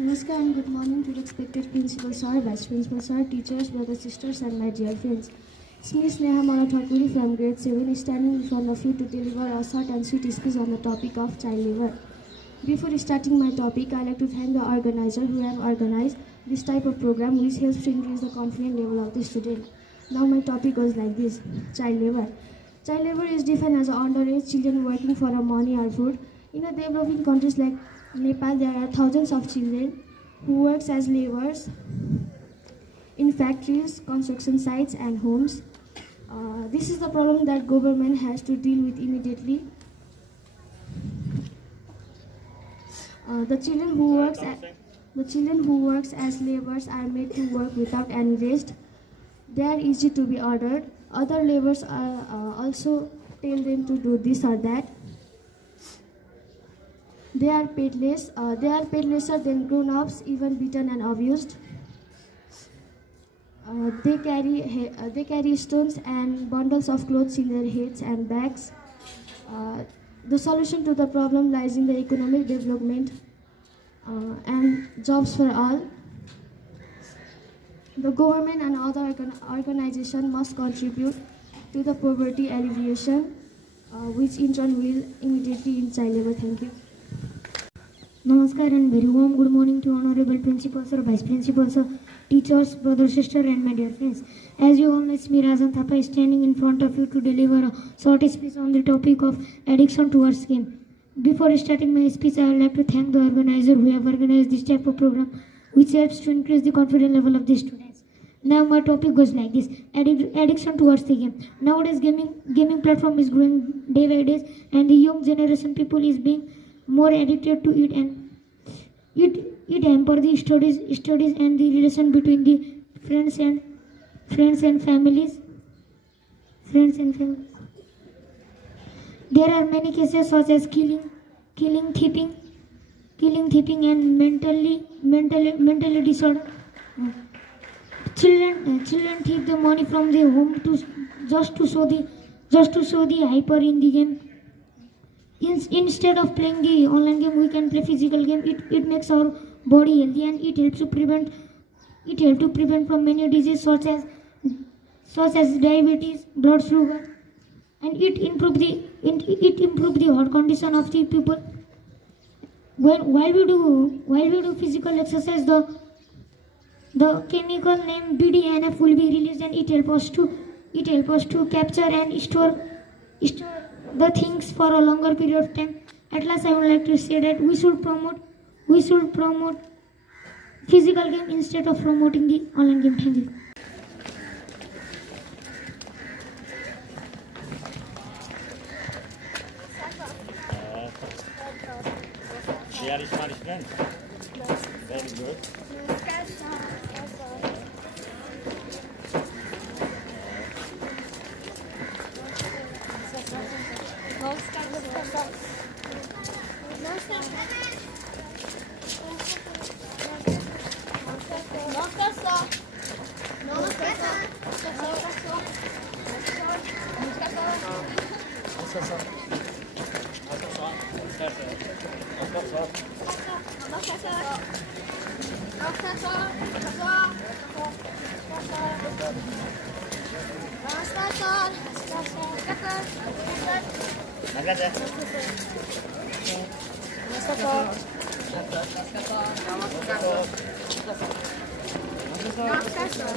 Namaskar and good morning to respected Principal Sir, Vice Principal Sir, teachers, brothers, sisters and my dear friends. It's me Sneha Manathakuri from grade 7 standing in front of you to deliver a short and sweet speech on the topic of child labor. Before starting my topic, I'd like to thank the organizer who have organized this type of program which helps to increase the confidence level of the student. Now my topic goes like this: child labor. Child labor is defined as underage children working for a money or food. In a developing countries like Nepal, there are thousands of children who work as laborers in factories, construction sites and homes. This is the problem that government has to deal with immediately. The children who works as laborers are made to work without any rest. They are easy to be ordered. Other laborers are also tell them to do this or that. They are paid lesser than grown-ups, even beaten and abused. They carry stones and bundles of clothes in their heads and bags. The solution to the problem lies in the economic development and jobs for all. The government and other organizations must contribute to the poverty alleviation, which in turn will immediately end child labor. Thank you. Namaskar and very warm good morning to Honorable Principal Sir, Vice Principal Sir, teachers, brother, sister and my dear friends. As you all know, it's me Razan Thapa standing in front of you to deliver a short speech on the topic of addiction towards game. Before starting my speech, I would like to thank the organizer who have organized this type of program which helps to increase the confidence level of the students. Now my topic goes like this: addiction towards the game. Nowadays gaming platform is growing day by day and the young generation people is being more addicted to it, and it hamper the studies and the relation between the friends and families. There are many cases such as killing, thieving, and mentally disorder. Children thieve the money from their home just to show the hyper in the game. Instead of playing the online game, we can play physical game. It makes our body healthy and it helps to prevent from many diseases such as diabetes, blood sugar, and it improve the heart condition of the people. While we do physical exercise, the chemical named BDNF will be released, and it helps us to capture and store the things for a longer period of time. At last, I would like to say that we should promote physical game instead of promoting the online game. Thank you. Very smart friend. Very good. Namaskar, sir.